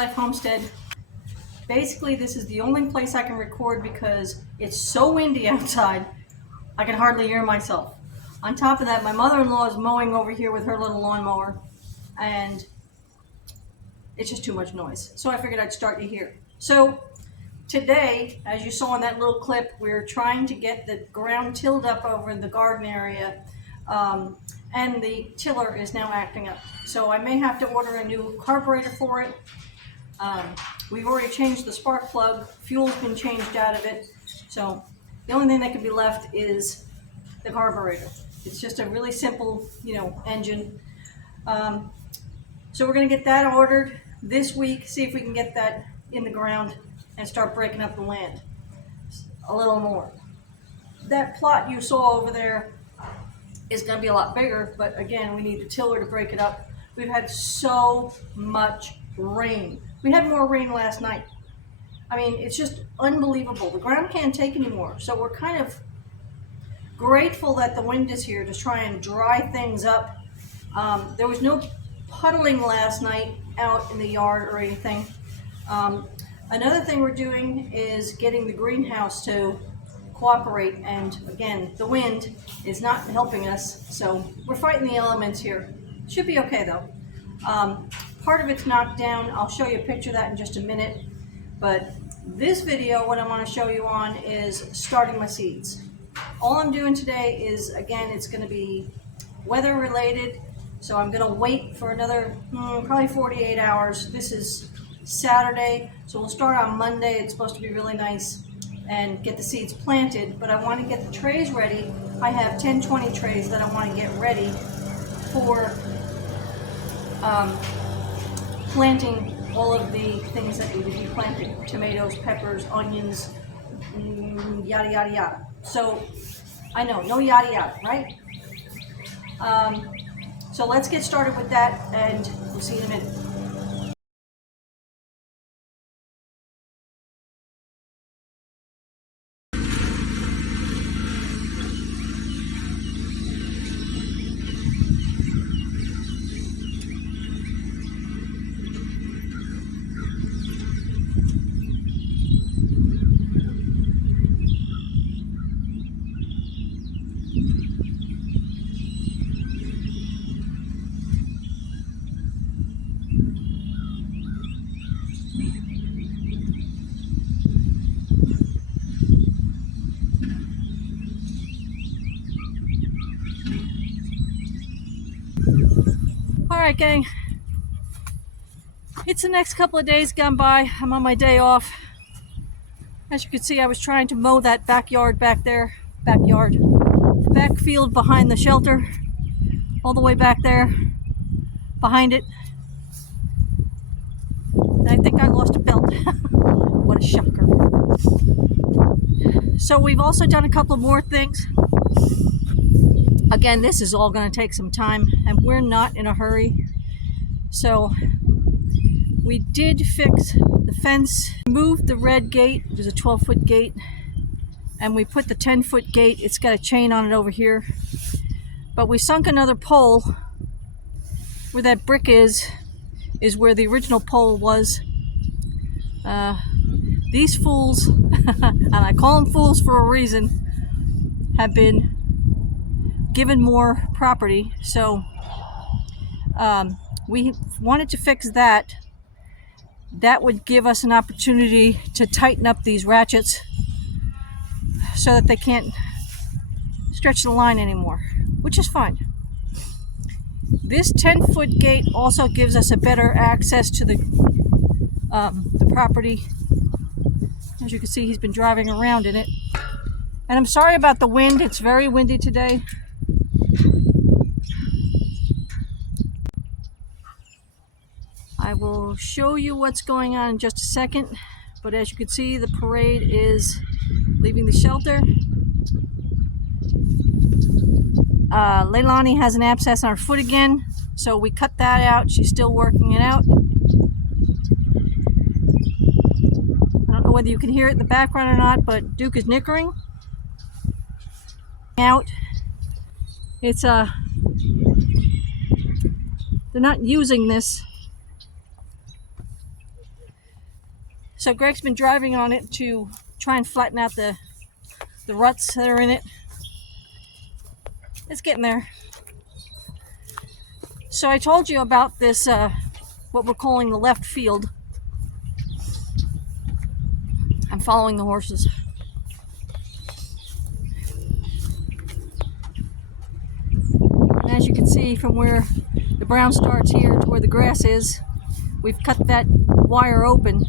Life Homestead. Basically, this is the only place I can record because it's so windy outside, I can hardly hear myself. On top of that, my mother-in-law is mowing over here with her little lawnmower, and it's just too much noise. So I figured I'd start you here. So today, as you saw in that little clip, we're trying to get the ground tilled up over in the garden area, and the tiller is now acting up. So I may have to order a new carburetor for it. We've already changed the spark plug, fuel's been changed out of it, so the only thing that could be left is the carburetor. It's just a really simple, engine. So we're going to get that ordered this week, see if we can get that in the ground and start breaking up the land a little more. That plot you saw over there is going to be a lot bigger, but again, we need the tiller to break it up. We've had so much rain. We had more rain last night. I mean, it's just unbelievable. The ground can't take anymore. So we're kind of grateful that the wind is here to try and dry things up. There was no puddling last night out in the yard or anything. Another thing we're doing is getting the greenhouse to cooperate, and again, the wind is not helping us, so we're fighting the elements here. Should be okay though. Part of it's knocked down. I'll show you a picture of that in just a minute, but this video, what I want to show you on is starting my seeds. All I'm doing today is, again, it's going to be weather related, so I'm going to wait for another probably 48 hours. This is Saturday, so we'll start on Monday. It's supposed to be really nice and get the seeds planted, but I want to get the trays ready. I have 10-20 trays that I want to get ready for planting all of the things that need to be planted: tomatoes, peppers, onions, yada yada yada. So I know, no yada yada, right? So let's get started with that, and we'll see you in a minute. Alright gang, it's the next couple of days gone by. I'm on my day off. As you can see, I was trying to mow that backyard back there, backfield behind the shelter, all the way back there, behind it. And I think I lost a belt. What a shocker. So we've also done a couple more things. Again, this is all going to take some time, and we're not in a hurry. So we did fix the fence, moved the red gate. There's a 12-foot gate, and we put the 10-foot gate. It's got a chain on it over here. But we sunk another pole. Where that brick is where the original pole was. These fools, and I call them fools for a reason, have been given more property, so we wanted to fix that. That would give us an opportunity to tighten up these ratchets so that they can't stretch the line anymore, which is fine. This 10-foot gate also gives us a better access to the property. As you can see, he's been driving around in it. And I'm sorry about the wind. It's very windy today. I will show you what's going on in just a second, but as you can see, the parade is leaving the shelter. Leilani has an abscess on her foot again, so we cut that out. She's still working it out. I don't know whether you can hear it in the background or not, but Duke is nickering out. It's they're not using this So Greg's been driving on it to try and flatten out the ruts that are in it. It's getting there. So I told you about this, what we're calling the left field. I'm following the horses. And as you can see from where the brown starts here to where the grass is, we've cut that wire open.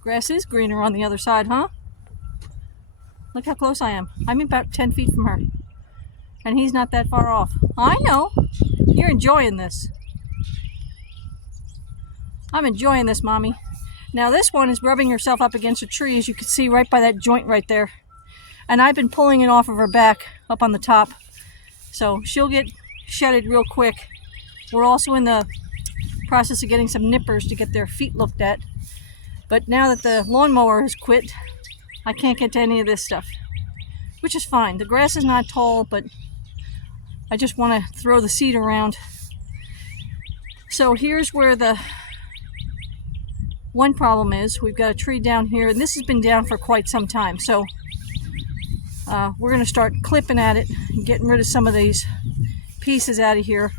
Grass is greener on the other side, huh? Look how close I am. I'm about 10 feet from her. And he's not that far off. I know. You're enjoying this. I'm enjoying this, Mommy. Now this one is rubbing herself up against a tree, as you can see right by that joint right there. And I've been pulling it off of her back up on the top. So she'll get shedded real quick. We're also in the process of getting some nippers to get their feet looked at. But now that the lawnmower has quit, I can't get to any of this stuff, which is fine. The grass is not tall, but I just want to throw the seed around. So here's where the one problem is. We've got a tree down here, and this has been down for quite some time. So we're going to start clipping at it and getting rid of some of these pieces out of here.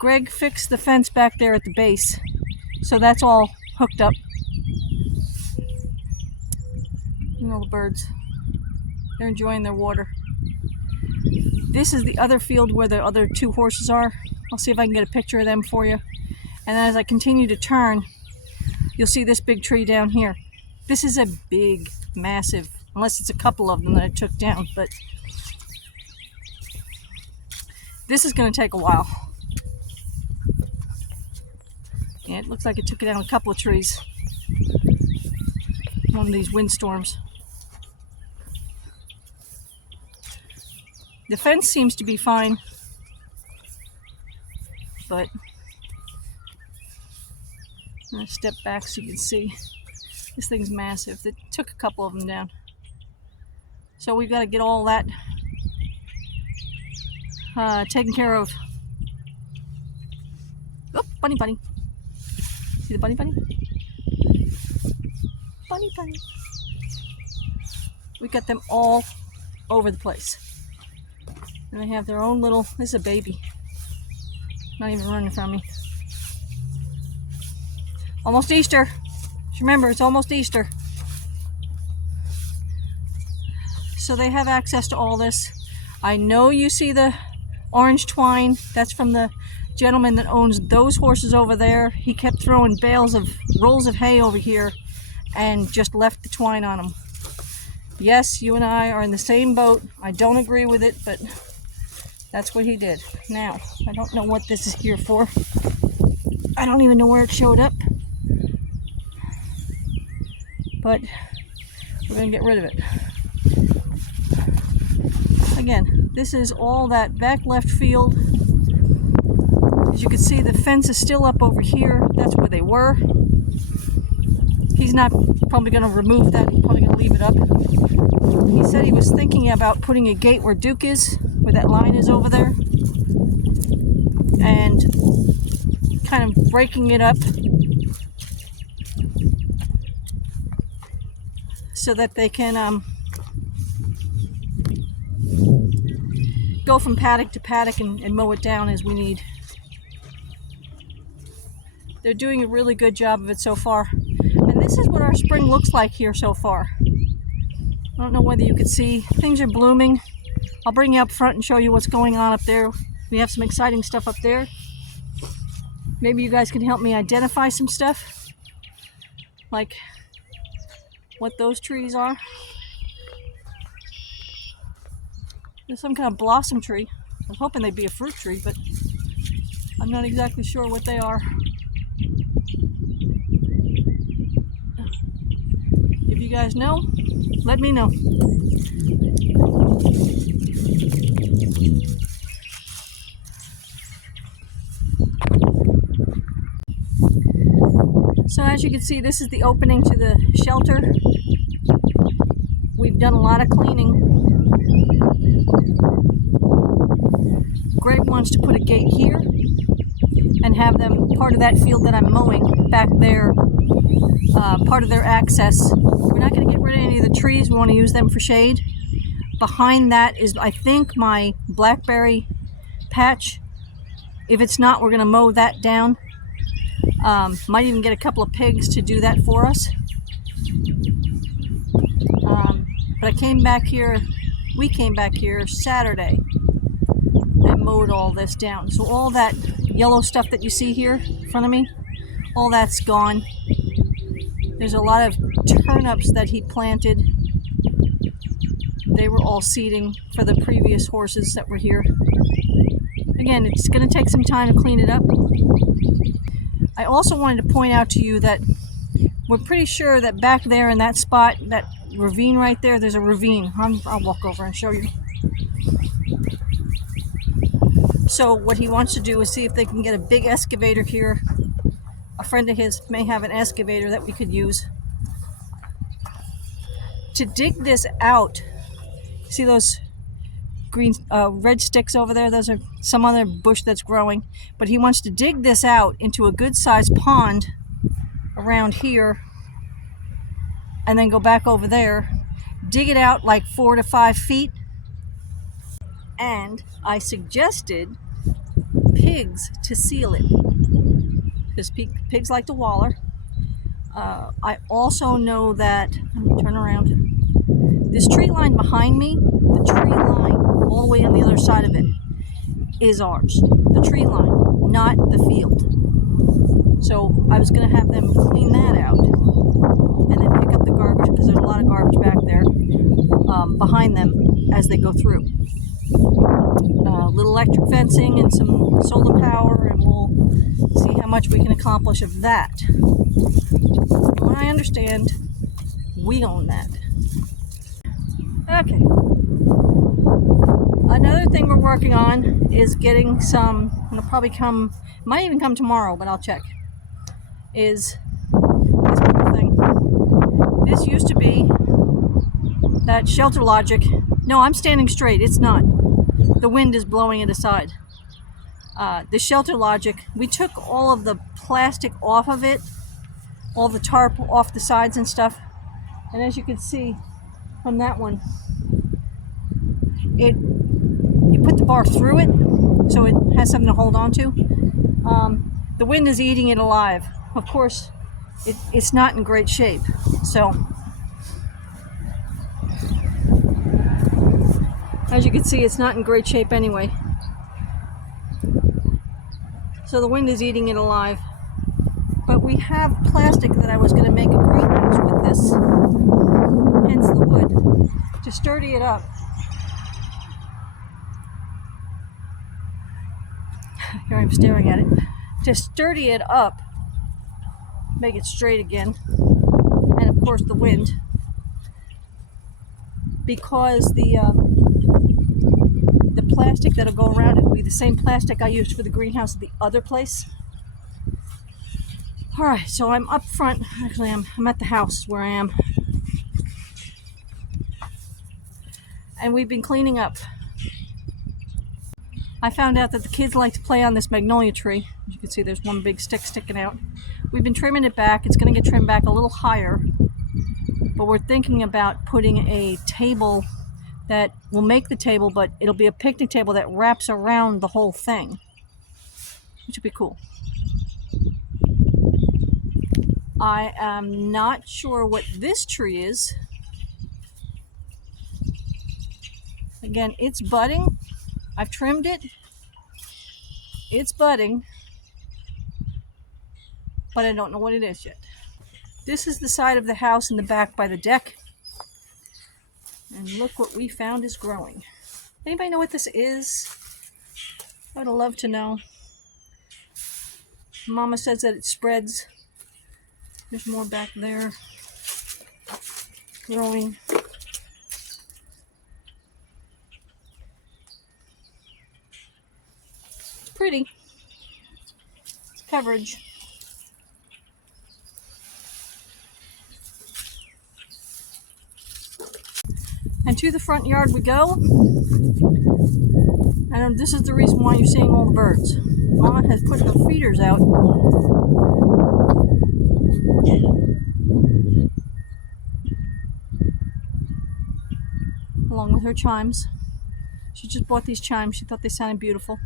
Greg fixed the fence back there at the base, so that's all hooked up. You know, the birds, they're enjoying their water. This is the other field where the other two horses are. I'll see if I can get a picture of them for you. And as I continue to turn, you'll see this big tree down here. This is a big, massive, unless it's a couple of them that I took down, but this is going to take a while. Yeah, it looks like it took down a couple of trees. One of these windstorms. The fence seems to be fine, but I'm going to step back so you can see. This thing's massive. It took a couple of them down. So we've got to get all that taken care of. Oh, bunny, bunny. See the bunny, bunny? Bunny, bunny. We got them all over the place. And they have their own little, this is a baby. Not even running from me. Almost Easter. Just remember, it's almost Easter. So they have access to all this. I know you see the orange twine. That's from the gentleman that owns those horses over there. He kept throwing rolls of hay over here and just left the twine on them. Yes, you and I are in the same boat. I don't agree with it, but that's what he did. Now, I don't know what this is here for. I don't even know where it showed up. But we're going to get rid of it. Again, this is all that back left field. As you can see, the fence is still up over here. That's where they were. He's not probably going to remove that. He's probably going to leave it up. He said he was thinking about putting a gate where Duke is, where that line is over there, and kind of breaking it up so that they can go from paddock to paddock and mow it down as we need. They're doing a really good job of it so far. And this is what our spring looks like here so far. I don't know whether you can see. Things are blooming. I'll bring you up front and show you what's going on up there. We have some exciting stuff up there. Maybe you guys can help me identify some stuff, like what those trees are. There's some kind of blossom tree. I was hoping they'd be a fruit tree, but I'm not exactly sure what they are. If you guys know, let me know. So as you can see, this is the opening to the shelter. We've done a lot of cleaning. Greg wants to put a gate here and have them part of that field that I'm mowing back there, part of their access. We're not going to get rid of any of the trees. We want to use them for shade. Behind that is, I think, my blackberry patch. If it's not, we're going to mow that down. Might even get a couple of pigs to do that for us. But I came back here, we came back here Saturday and mowed all this down. So all that yellow stuff that you see here in front of me, all that's gone. There's a lot of turnips that he planted. They were all seeding for the previous horses that were here. Again, it's going to take some time to clean it up. I also wanted to point out to you that we're pretty sure that back there in that spot, that ravine right there, there's a ravine. I'll walk over and show you. So what he wants to do is see if they can get a big excavator here. A friend of his may have an excavator that we could use to dig this out. See those green, red sticks over there? Those are some other bush that's growing. But he wants to dig this out into a good-sized pond around here, and then go back over there, dig it out like 4 to 5 feet. And I suggested pigs to seal it, because pigs like to waller. I also know that, let me turn around, this tree line behind me, the tree line all the way on the other side of it is ours. The tree line, not the field. So I was going to have them clean that out and then pick up the garbage, because there's a lot of garbage back there behind them as they go through. Little electric fencing and some solar power, and we'll see how much we can accomplish of that. From what I understand, we own that. Okay. Another thing we're working on is getting some, it'll probably come, might even come tomorrow, but I'll check, is this little thing. This used to be that Shelter Logic. No, I'm standing straight. It's not. The wind is blowing it aside. The Shelter Logic, we took all of the plastic off of it, all the tarp off the sides and stuff. And as you can see from that one, you put the bar through it so it has something to hold on to. The wind is eating it alive. Of course, it's not in great shape. So, as you can see, it's not in great shape anyway. So the wind is eating it alive. But we have plastic that I was going to make a greenhouse with this, hence the wood, to sturdy it up. Here I'm staring at it. To sturdy it up, make it straight again, and of course the wind, because the plastic that'll go around it will be the same plastic I used for the greenhouse at the other place. All right, so I'm up front. Actually, I'm at the house where I am, and we've been cleaning up. I found out that the kids like to play on this magnolia tree. As you can see, there's one big stick sticking out. We've been trimming it back. It's going to get trimmed back a little higher, but we're thinking about putting a table that will make the table, but it'll be a picnic table that wraps around the whole thing, which would be cool. I am not sure what this tree is. Again, it's budding. I've trimmed it. It's budding, but I don't know what it is yet. This is the side of the house in the back by the deck. And look what we found is growing. Anybody know what this is? I would love to know. Mama says that it spreads. There's more back there growing. It's pretty. It's coverage. And into the front yard we go. And this is the reason why you're seeing all the birds. Mama has put her feeders out. Along with her chimes. She just bought these chimes. She thought they sounded beautiful.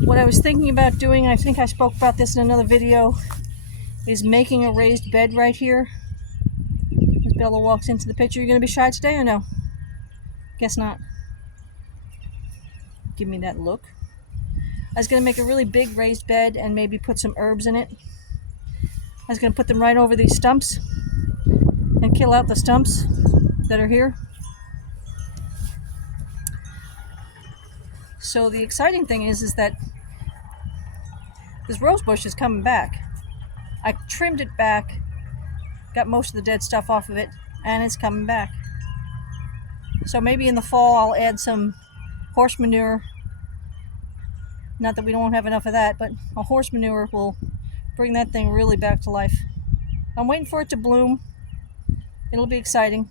What I was thinking about doing, I think I spoke about this in another video, is making a raised bed right here. As Bella walks into the picture. You gonna be shy today or no? Guess not. Give me that look. I was gonna make a really big raised bed and maybe put some herbs in it. I was gonna put them right over these stumps and kill out the stumps that are here. So the exciting thing is that this rose bush is coming back. I trimmed it back, got most of the dead stuff off of it, and it's coming back. So maybe in the fall I'll add some horse manure. Not that we don't have enough of that, but a horse manure will bring that thing really back to life. I'm waiting for it to bloom. It'll be exciting.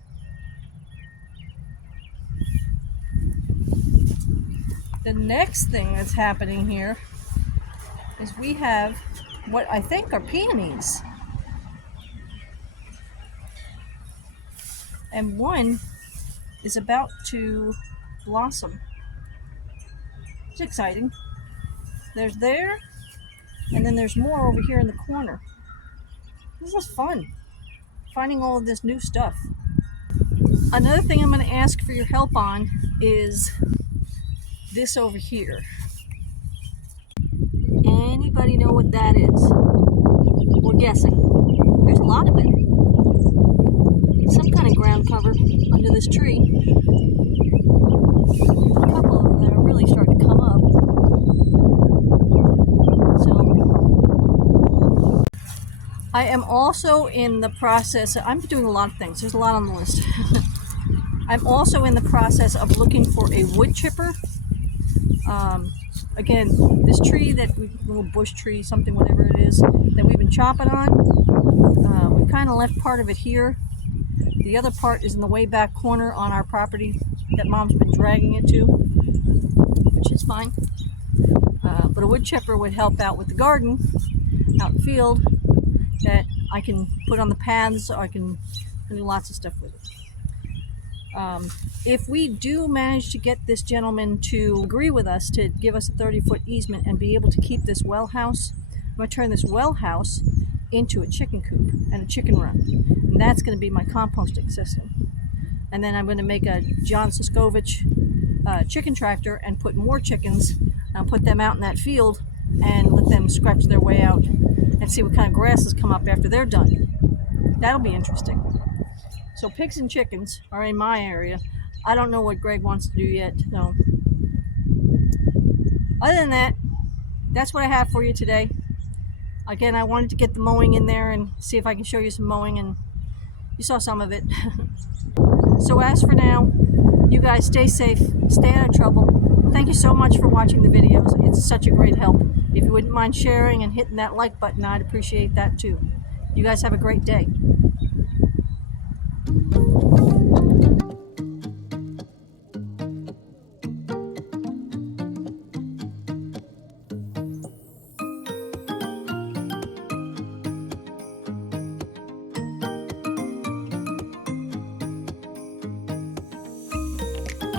The next thing that's happening here is we have what I think are peonies. And one is about to blossom. It's exciting. There's there, and then there's more over here in the corner. This is fun, finding all of this new stuff. Another thing I'm going to ask for your help on is this over here. Anybody know what that is? We're guessing. There's a lot of it. Some kind of ground cover under this tree. A couple of them that are really starting to come up. So, I am also in the process, I'm doing a lot of things. There's a lot on the list. I'm also in the process of looking for a wood chipper. Again, this tree little bush tree, something, whatever it is, that we've been chopping on, we kind of left part of it here. The other part is in the way back corner on our property that Mom's been dragging it to, which is fine. But a wood chipper would help out with the garden, out in the field, that I can put on the paths, so I can do lots of stuff with it. If we do manage to get this gentleman to agree with us to give us a 30-foot easement and be able to keep this well house, I'm going to turn this well house into a chicken coop and a chicken run. And that's going to be my composting system. And then I'm going to make a John Siskovich chicken tractor and put more chickens and put them out in that field and let them scratch their way out and see what kind of grasses come up after they're done. That'll be interesting. So pigs and chickens are in my area. I don't know what Greg wants to do yet. No. Other than that, that's what I have for you today. Again, I wanted to get the mowing in there and see if I can show you some mowing, and you saw some of it. So as for now, you guys stay safe, stay out of trouble. Thank you so much for watching the videos. It's such a great help. If you wouldn't mind sharing and hitting that like button, I'd appreciate that too. You guys have a great day.